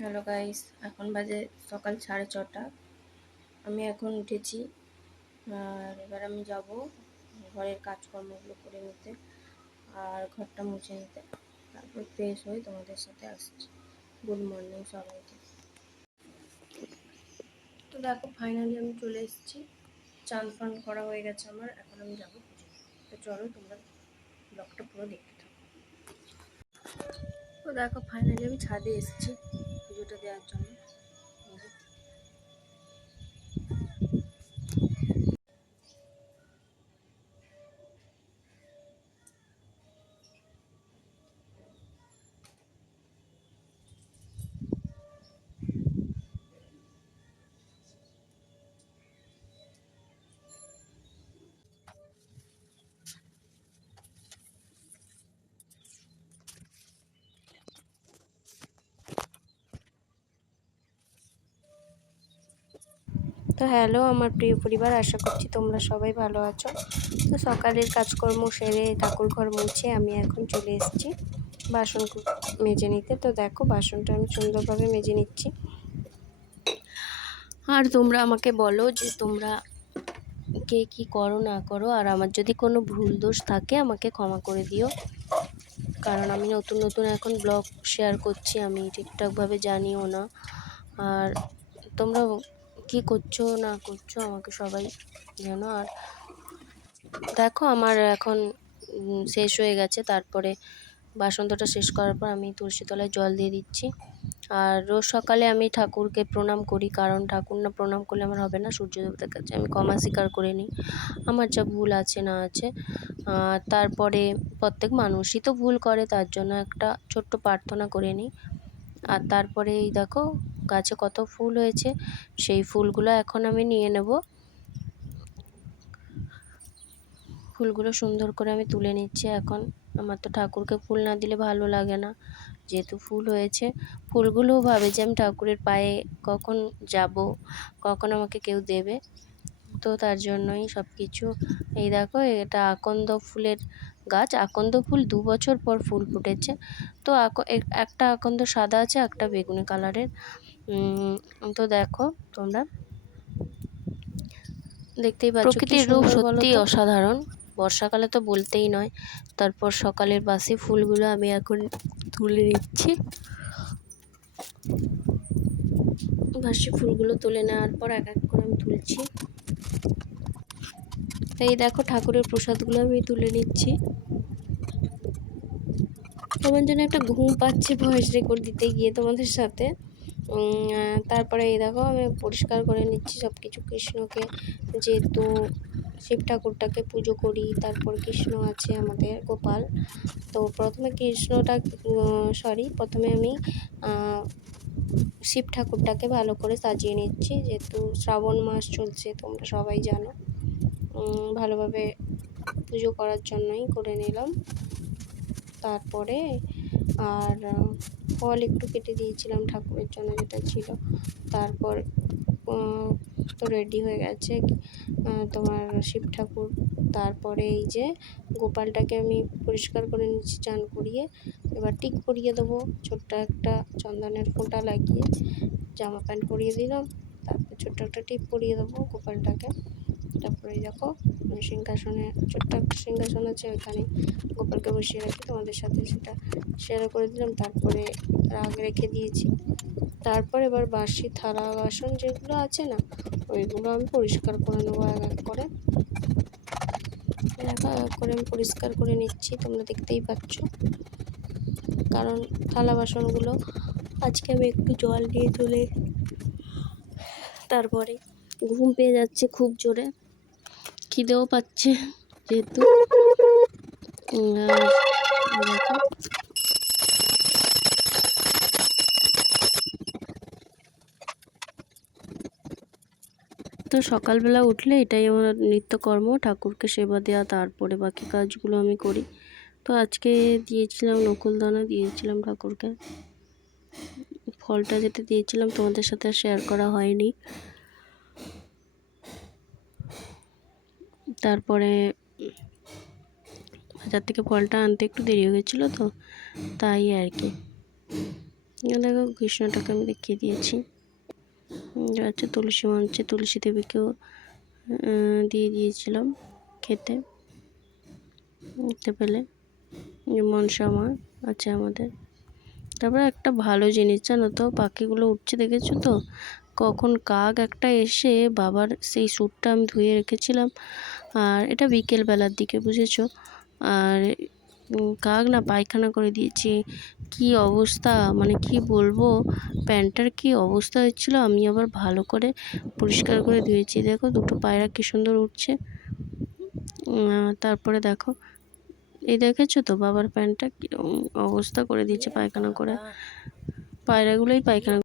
Hello guys, এখন বাজে সকাল সাড়ে ছটা। আমি এখন উঠেছি, আর এবার আমি যাব ঘরের কাজকর্মগুলো করে নিতে আর ঘরটা মুছে নিতে। তারপর ফ্রেশ হয়ে তোমাদের সাথে আসছি। গুড মর্নিং সবাইকে। তো দেখো ফাইনালি আমি চলে এসেছি। চান ফান করা হয়ে গেছে আমার, এখন আমি যাব পুজো তো চলো, তোমরা ব্লগটা পুরো দেখতে থাকো। তো দেখো ফাইনালি আমি ছাদে এসেছি। পুজোটা দেওয়ার জন্য তো হ্যালো আমার প্রিয় পরিবার, আশা করছি তোমরা সবাই ভালো আছো। তো সকালের কাজকর্ম সেরে ঠাকুর ঘর মুছে আমি এখন চলে এসেছি বাসন মেজে নিতে। তো দেখো বাসনটা আমি সুন্দরভাবে মেজে নিচ্ছি। আর তোমরা আমাকে বলো যে তোমরা কে কি করো না করো, আর আমার যদি কোনো ভুল দোষ থাকে আমাকে ক্ষমা করে দিও। কারণ আমি নতুন নতুন এখন ব্লগ শেয়ার করছি, আমি ঠিকঠাকভাবে জানিও না। আর তোমরা কি করছ, না করছ, আমাকে সবাই জানো। আর দেখো, আমার এখন শেষ হয়ে গেছে। তারপরে বাসন্তটা শেষ করার পর আমি তুলসী তলায় জল দিয়ে দিচ্ছি। আর রোজ সকালে আমি ঠাকুরকে প্রণাম করি, কারণ ঠাকুর না প্রণাম করলে আমার হবে না সূর্য দেবতার কাছে আমি ক্ষমা স্বীকার করে নিই। আমার যা ভুল আছে, না আছে। তারপরে প্রত্যেক মানুষই তো ভুল করে, তার জন্য একটা ছোট্ট প্রার্থনা করে নিই। আর তারপরে এই দেখো গাছে কত ফুল হয়েছে সেই ফুলগুলো এখন আমি নিয়ে নেব। ফুলগুলো সুন্দর করে আমি তুলে নিচ্ছি এখন। আমার তো ঠাকুরকে ফুল না দিলে ভালো লাগে না যেহেতু ফুল হয়েছে। ফুলগুলোও ভাবে যে আমি ঠাকুরের পায়ে কখন যাব কখন আমাকে কেউ দেবে। তো তার জন্যই সব কিছু এই দেখো এটা আকন্দ ফুলের গাছ। আকন্দ ফুল দু বছর পর ফুল ফুটেছে। তো একটা আকন্দ সাদা আছে একটা বেগুনি কালারের। উম, তো দেখো তোমরা। দেখতেই পাচ্ছ প্রকৃতির রূপ সত্যি অসাধারণ। বর্ষাকালে তো বলতেই নয়। তারপর সকালের বাসি ফুলগুলো আমি এখন তুলে নিচ্ছি। বাসি ফুলগুলো তুলে নেওয়ার পর এক এক করে আমি তুলছি। এই দেখো ঠাকুরের প্রসাদগুলো আমি তুলে নিচ্ছি। আমার জন্য একটা ঘুম পাচ্ছে ভয়েস রেকর্ড দিতে গিয়ে তোমাদের সাথে। তারপরে এই দেখো আমি পরিষ্কার করে নিচ্ছি সব কিছু কৃষ্ণকে যেহেতু শিব ঠাকুরটাকে পুজো করি, তারপর কৃষ্ণ আছে আমাদের গোপাল। তো প্রথমে কৃষ্ণটা সরি প্রথমে আমি শিব ঠাকুরটাকে ভালো করে সাজিয়ে নিচ্ছি। যেহেতু শ্রাবণ মাস চলছে, তোমরা সবাই জানো। ভালোভাবে পুজো করার জন্যই করে নিলাম। তারপরে আর ফল একটু কেটে দিয়েছিলাম ঠাকুরের জন্য যেটা ছিল। তারপর তো রেডি হয়ে গেছে তোমার শিব ঠাকুর। তারপরে এই যে গোপালটাকে আমি পরিষ্কার করে নিচ্ছি চান করিয়ে। এবার টিক পরিয়ে দেবো, ছোট্ট একটা চন্দনের ফোঁটা লাগিয়ে। জামা প্যান্ট পরিয়ে দিলাম, তারপর ছোট্ট একটা টিপ পরিয়ে দেবো গোপালটাকে। তারপরে দেখো আমি সিংহাসনে, ছোট্ট সিংহাসন আছে ওইখানে। গোপালকে বসিয়ে রাখি, তোমাদের সাথে সেটা শেয়ার করে দিলাম। তারপরে রাগ রেখে দিয়েছি। তারপর এবার বাসি থালা, বাসন যেগুলো আছে না, ওইগুলো আমি পরিষ্কার করে নেব এক এক করে। এক এক করে আমি পরিষ্কার করে নিচ্ছি, তোমরা দেখতেই পাচ্ছ। কারণ থালা, বাসনগুলো আজকে আমি একটু জল দিয়ে তুলে তারপরে ঘুম পেয়ে যাচ্ছে খুব জোরে। খিদেও পাচ্ছে যেহেতু। তো সকালবেলা উঠলে এটাই আমার নিত্যকর্ম, ঠাকুরকে সেবা দেওয়া তারপরে বাকি কাজগুলো আমি করি। তো আজকে দিয়েছিলাম নকুলদানা, দিয়েছিলাম ঠাকুরকে। ফলটা যেটা দিয়েছিলাম তোমাদের সাথে শেয়ার করা হয়নি। তারপরে বাজার থেকে ফলটা আনতে একটু দেরি হয়ে গেছিল তো, তাই আর কি। দেখো কৃষ্ণটাকে আমি দেখিয়ে দিয়েছি। হচ্ছে তুলসী মঞ্চে তুলসী দেবীকেও দিয়ে দিয়েছিলাম খেতে। দেখতে পেলে মনসা মা আছে আমাদের। তারপরে একটা ভালো জিনিস জানো তো, পাখিগুলো উঠছে দেখেছ তো? কখন কাক একটা এসে বাবার সেই স্যুটটা আমি ধুয়ে রেখেছিলাম। আর এটা বিকেল বেলার দিকে, বুঝেছ? আর কাক না পায়খানা করে দিয়েছে। কি অবস্থা? মানে কি বলব? প্যান্টটার কি অবস্থা হচ্ছিল আমি আবার ভালো করে পরিষ্কার করে ধুয়েছি। দেখো, দুটো পায়রা কি সুন্দর উঠছে। তারপরে দেখো, এই দেখেছ তো বাবার প্যান্টটা কীরকম অবস্থা করে দিয়েছে পায়খানা করে? পায়রাগুলোই পায়খানা